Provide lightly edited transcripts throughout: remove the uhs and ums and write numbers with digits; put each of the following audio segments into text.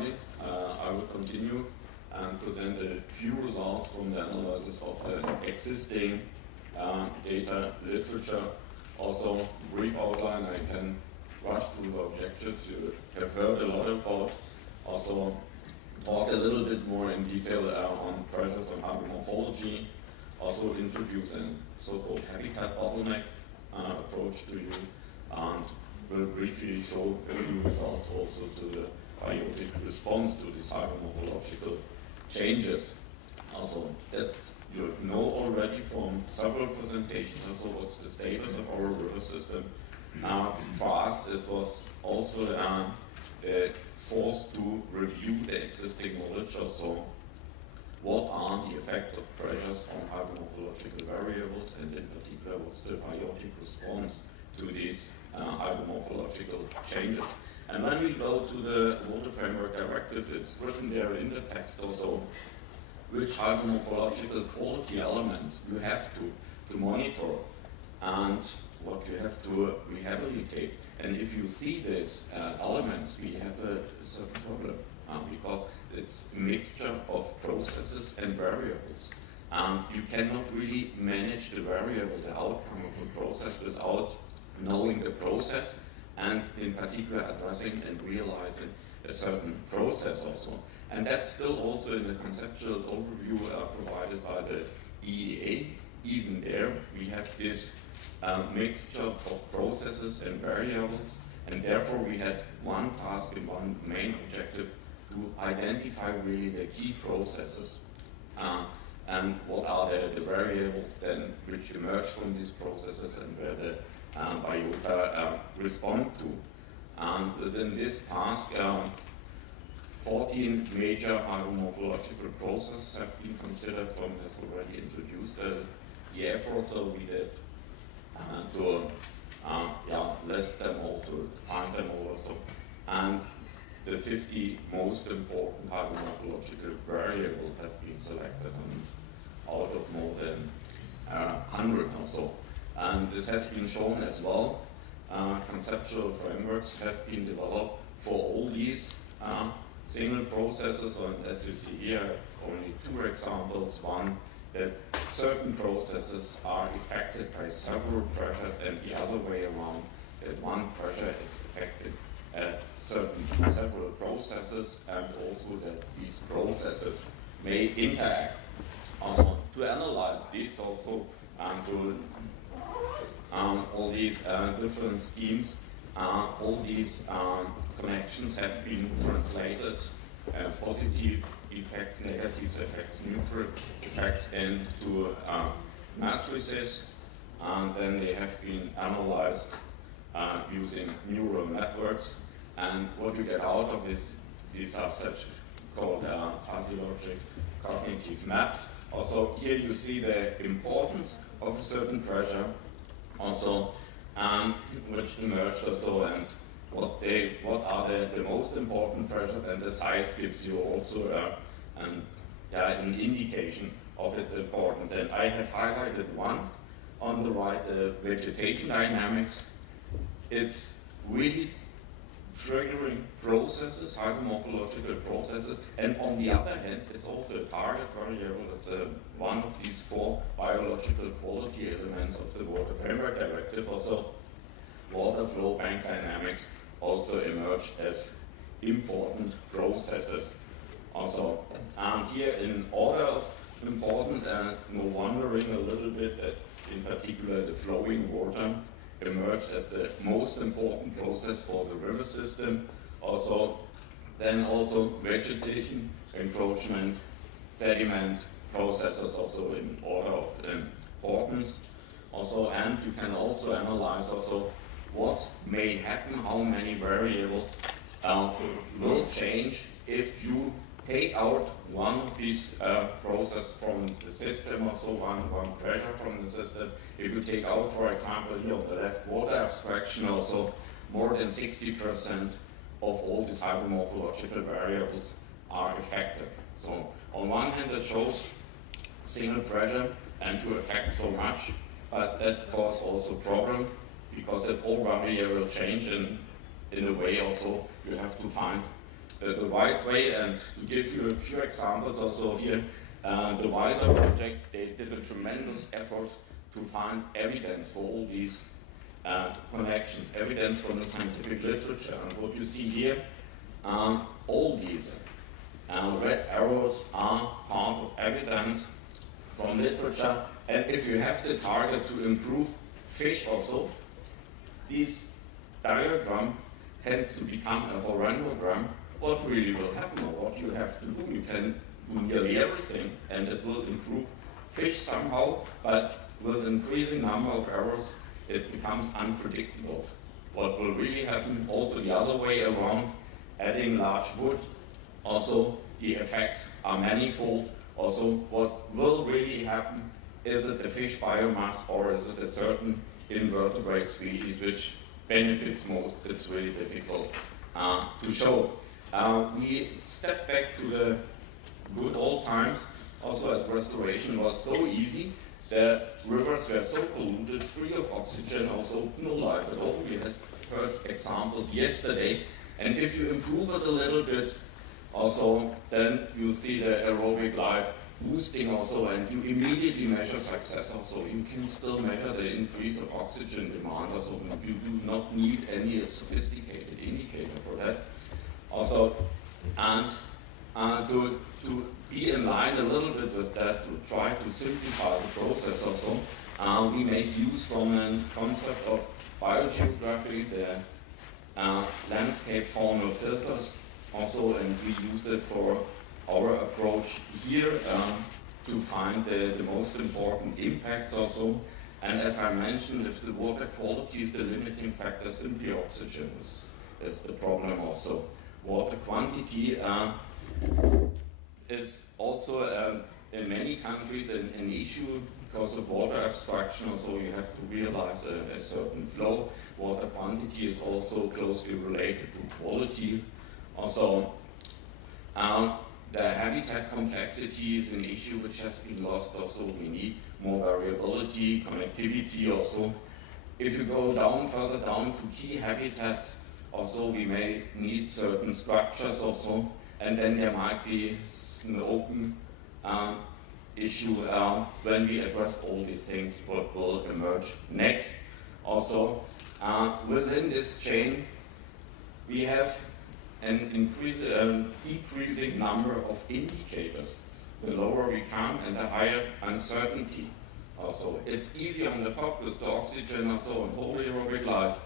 everybody. I will continue and present a few results from the analysis of the existing data literature. Also, brief outline, I can rush through the objectives you have heard a lot about. Also, talk a little bit more in detail on pressures on hydromorphology. Also, introduce a so-called habitat bottleneck approach to you, and will briefly show a few results also to the biotic response to these hydromorphological changes. Also, that you know already from several presentations, also what's the status of our river system. For us, it was also forced to review the existing knowledge, also what are the effects of pressures on hydromorphological variables, and in particular, what's the biotic response to these hydromorphological changes. And when we go to the Wolter Framework Directive, it's written there in the text also which hydromorphological quality elements you have to monitor and what you have to rehabilitate. And if you see these elements, we have a certain problem because it's a mixture of processes and variables. You cannot really manage the variable, the outcome of a process, without knowing the process, and in particular addressing and realizing a certain process also. And that's still also in the conceptual overview provided by the EEA. Even there, we have this mixture of processes and variables, and therefore we had one task and one main objective to identify really the key processes and what are the variables then which emerge from these processes and where the biota respond to. And within this task, 14 major hydromorphological processes have been considered. Tom has already introduced the efforts that we did to list them all, to find them all also. And the 50 most important hydromorphological variables have been selected out of more than 100 or so. And this has been shown as well. Conceptual frameworks have been developed for all these single processes, and as you see here, only two examples. One, that certain processes are affected by several pressures, and the other way around, that one pressure is affected several processes, and also that these processes may interact. Also, to analyze this also, to all these different schemes, all these connections have been translated, positive effects, negative effects, neutral effects, into matrices, and then they have been analyzed using neural networks. And what you get out of it, these are such called fuzzy logic cognitive maps. Also, here you see the importance of a certain pressure, also, which emerged also, and what are the most important pressures, and the size gives you also an indication of its importance. And I have highlighted one on the right, the vegetation dynamics. It's really triggering processes, hydromorphological processes, and on the other hand, it's also a target variable. It's one of these 4 biological quality elements of the Wolter Framework Directive. Also, water flow bank dynamics also emerged as important processes. Also, here in order of importance, and no wondering a little bit that in particular the flowing water emerged as the most important process for the river system. Also, then also vegetation, encroachment, sediment processes also in order of importance. Also, and you can also analyze also what may happen, how many variables will change if you take out one of these processes from the system, also one pressure from the system. If you take out, for example, here on the left, water abstraction, also more than 60% of all these hydromorphological variables are affected. So on one hand, it shows single pressure and to affect so much, but that causes also problem, because if all variables change in a way also, you have to find the right way. And to give you a few examples also here, the WISER project, they did a tremendous effort to find evidence for all these connections, evidence from the scientific literature. And what you see here, all these red arrows are part of evidence from literature. And if you have the target to improve fish also, this diagram tends to become a horrendogram. What really will happen, or what you have to do? You can do nearly everything, and it will improve fish somehow, but with increasing number of errors, it becomes unpredictable. What will really happen, also the other way around, adding large wood, also the effects are manifold. Also, what will really happen, is it the fish biomass, or is it a certain invertebrate species which benefits most? It's really difficult to show. We step back to the good old times, also as restoration was so easy. The rivers were so polluted, free of oxygen, also no life at all. We had heard examples yesterday. And if you improve it a little bit, also, then you see the aerobic life boosting also, and you immediately measure success also. You can still measure the increase of oxygen demand also. You do not need any sophisticated indicator for that. Also, and to be in line a little bit with that, to try to simplify the process also, we make use from a concept of biogeography, the landscape faunal filters also, and we use it for our approach here to find the most important impacts also. And as I mentioned, if the water quality is the limiting factor, simply oxygen is the problem also. Water quantity is also in many countries an issue because of water abstraction. Also, you have to realize a certain flow. Water quantity is also closely related to quality. Also, the habitat complexity is an issue which has been lost. Also, we need more variability, connectivity. Also, if you go further down to key habitats, also we may need certain structures also, and then there might be an open issue when we address all these things, what will emerge next. Also, within this chain, we have an decreasing number of indicators. The lower we come and the higher uncertainty. Also, it's easy on the top with the oxygen also and whole aerobic life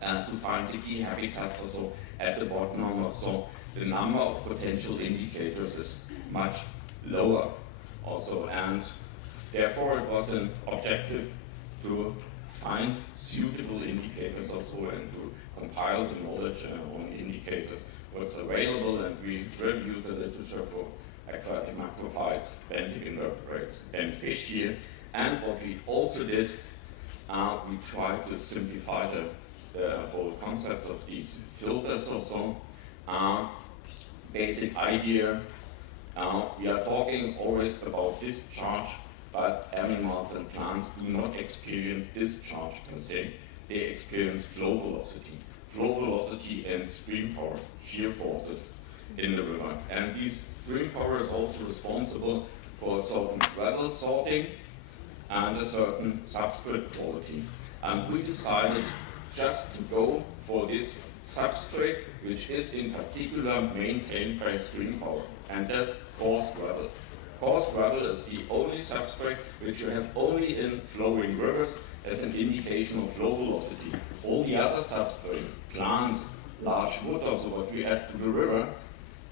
to find the key habitats also at the bottom also. The number of potential indicators is much lower also, and therefore it was an objective to find suitable indicators also and to compile the knowledge on indicators what's available, and we reviewed the literature for aquatic macrophytes, benthic invertebrates, and fish here. And what we also did, we tried to simplify the whole concept of these filters also. Basic idea, we are talking always about discharge, but animals and plants do not experience discharge per se. They experience flow velocity. Flow velocity and stream power, shear forces in the river. And this stream power is also responsible for a certain gravel sorting and a certain substrate quality. And we decided just to go for this substrate, which is in particular maintained by stream power, and that's coarse gravel. Coarse gravel is the only substrate which you have only in flowing rivers as an indication of flow velocity. All the other substrates, plants, large wood, also what we add to the river,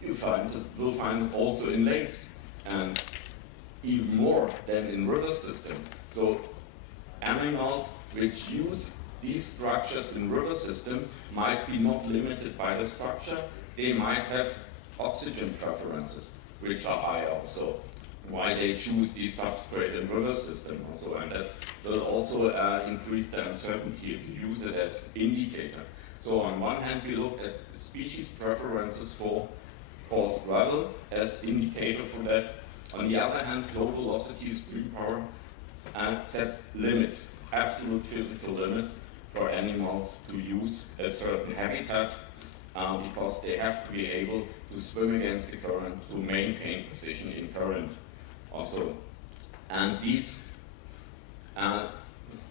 will find it also in lakes, and even more than in river systems. So animals which use these structures in river system might be not limited by the structure. They might have oxygen preferences, which are high also. Why they choose these substrate in river system also, and that will also increase the uncertainty if you use it as indicator. So on one hand, we look at species preferences for coarse gravel as indicator for that. On the other hand, flow velocity, stream power, set limits, absolute physical limits for animals to use a certain habitat. because they have to be able to swim against the current to maintain position in current also. And these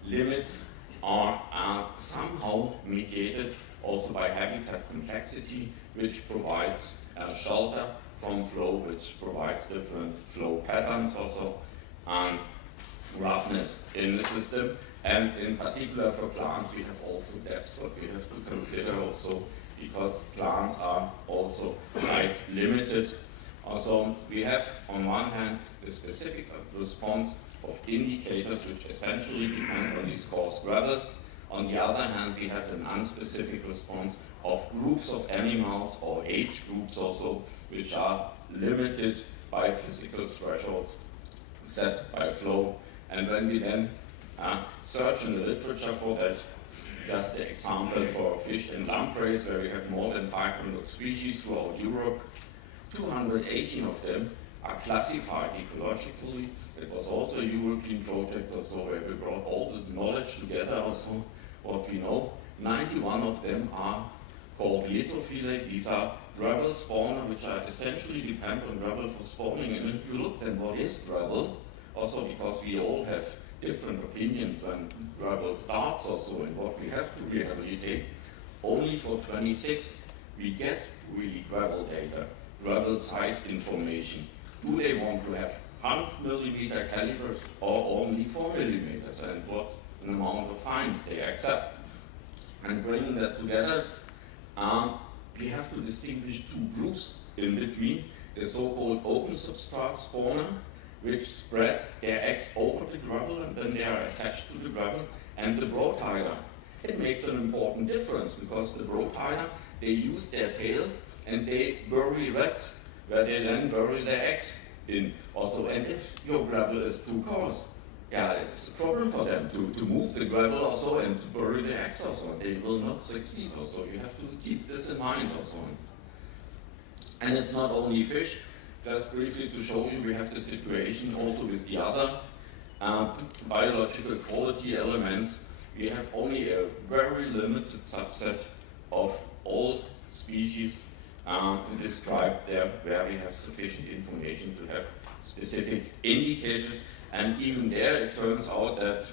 limits are somehow mediated also by habitat complexity, which provides shelter from flow, which provides different flow patterns also, and roughness in the system. And in particular for plants, we have also depths what we have to consider also, because plants are also quite limited. Also, we have on one hand the specific response of indicators which essentially depend on this coarse gravel. On the other hand, we have an unspecific response of groups of animals or age groups also, which are limited by physical thresholds set by flow. And when we then search in the literature for that, just the example for fish and lampreys, where we have more than 500 species throughout Europe, 218 of them are classified ecologically. It was also a European project also where we brought all the knowledge together also, what we know. 91 of them are called lithophile. These are gravel spawner, which are essentially depend on gravel for spawning. And if you look then what is gravel, also because we all have different opinions when gravel starts also and what we have to rehabilitate, only for 26 we get really gravel data, gravel size information. Do they want to have 100 millimeter calibers or only 4 millimeters, and what an amount of fines they accept? And bringing that together, we have to distinguish two groups in between: the so-called open substrate spawner, which spread their eggs over the gravel and then they are attached to the gravel, and the broadhider. It makes an important difference because the broadhider, they use their tail and they bury rats where they then bury their eggs in also. And if your gravel is too coarse, yeah, it's a problem for them to move the gravel also and to bury the eggs also. They will not succeed also. You have to keep this in mind also. And it's not only fish. Just briefly to show you, we have the situation also with the other biological quality elements. We have only a very limited subset of all species described there where we have sufficient information to have specific indicators. And even there it turns out that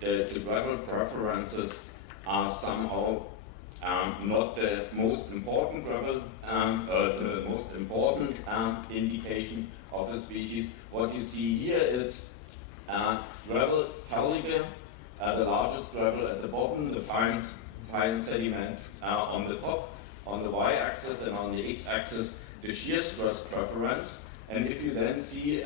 the gravel preferences are somehow not the most important gravel, the most important indication of a species. What you see here is gravel caliber, the largest gravel at the bottom, the fine sediment on the top, on the y-axis, and on the x-axis the shear stress preference. And if you then see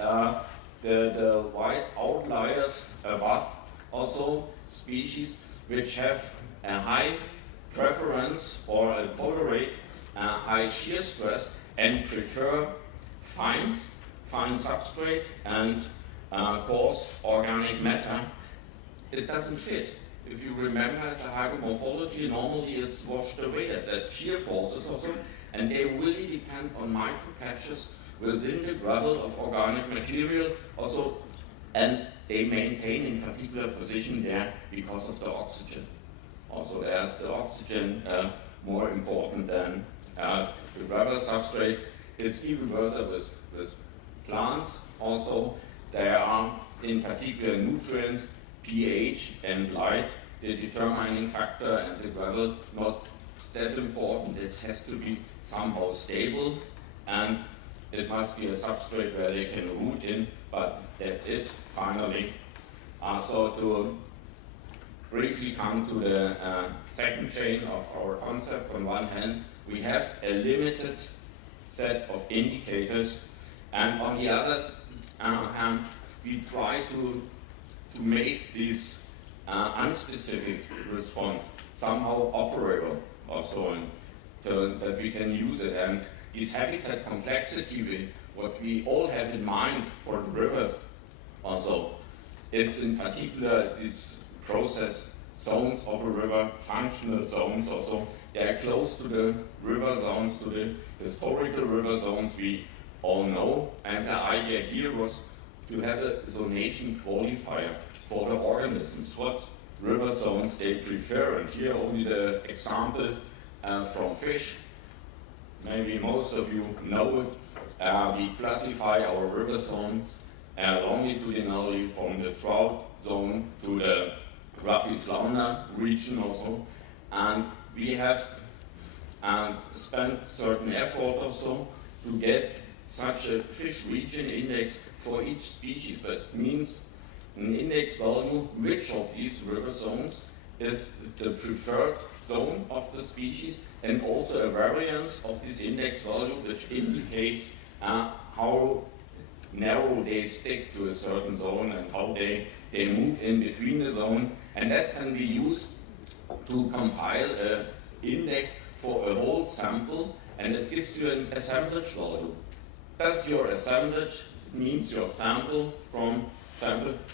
the white outliers above, also species which have a high preference or tolerate high shear stress and prefer fine substrate and coarse organic matter, it doesn't fit. If you remember the hygromorphology, normally it's washed away at that shear forces also, and they really depend on micropatches within the gravel of organic material also, and they maintain in particular position there because of the oxygen. Also, there's the oxygen more important than the gravel substrate. It's even worse with plants. Also, there are in particular nutrients, pH and light, the determining factor, and the gravel not that important. It has to be somehow stable, and it must be a substrate where they can root in, but that's it, finally. So to briefly come to the second chain of our concept, on one hand, we have a limited set of indicators, and on the other hand, we try to make this unspecific response somehow operable also, and that we can use it. And this habitat complexity, with what we all have in mind for the rivers also, it's in particular this process zones of a river, functional zones also. They are close to the river zones, to the historical river zones we all know. And the idea here was to have a zonation qualifier for the organisms, what river zones they prefer. And here only the example from fish. Maybe most of you know it. We classify our river zones longitudinally from the trout zone to the roughy flounder region also. And we have spent certain effort also to get such a fish region index for each species. That means an index value which of these river zones is the preferred zone of the species, and also a variance of this index value which indicates how narrow they stick to a certain zone and how they move in between the zone. And that can be used to compile an index for a whole sample, and it gives you an assemblage value. Does your assemblage, means your sample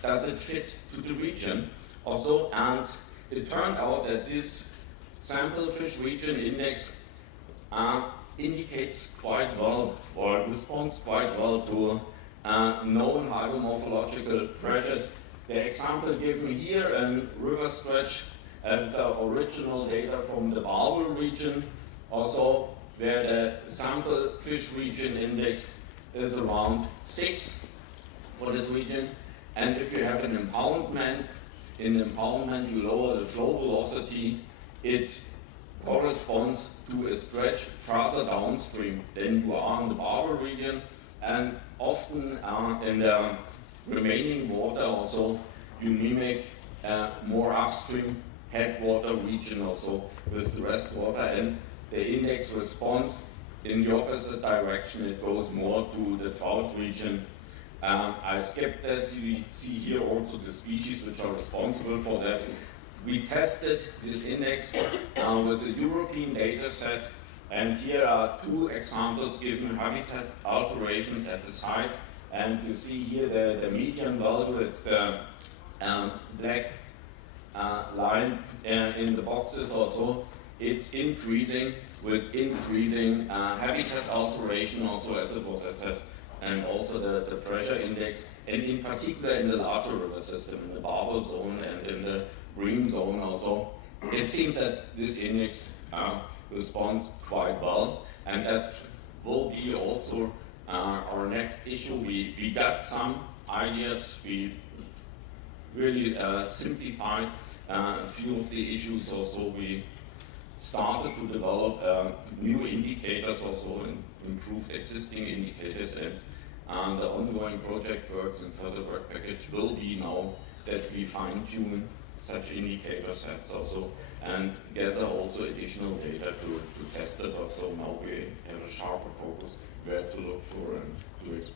does it fit to the region also? And it turned out that this sample fish region index indicates quite well, or responds quite well to known hydromorphological pressures. The example given here in river stretch is the original data from the Barbel region, also where the sample fish region index is around 6 for this region. And if you have an impoundment, in impoundment you lower the flow velocity, it corresponds to a stretch farther downstream than you are in the Barbel region, and often in the remaining water also you mimic more upstream headwater region also with the rest water, and the index response in the opposite direction. It goes more to the trout region. I skipped, as you see here, also the species which are responsible for that. We tested this index with a European data set, and here are 2 examples given habitat alterations at the site. And you see here the median value, it's the black line in the boxes also. It's increasing with increasing habitat alteration also, as it was assessed, and also the pressure index, and in particular in the larger river system, in the Barbel zone and in the Bream zone also. It seems that this index responds quite well, and that will be also our next issue. We got some ideas, we really simplified a few of the issues also. We started to develop new indicators also, and improved existing indicators, and the ongoing project works and further work package will be now that we fine-tune such indicator sets also and gather also additional data to test it also. Now we have a sharper focus where to look for and to explore.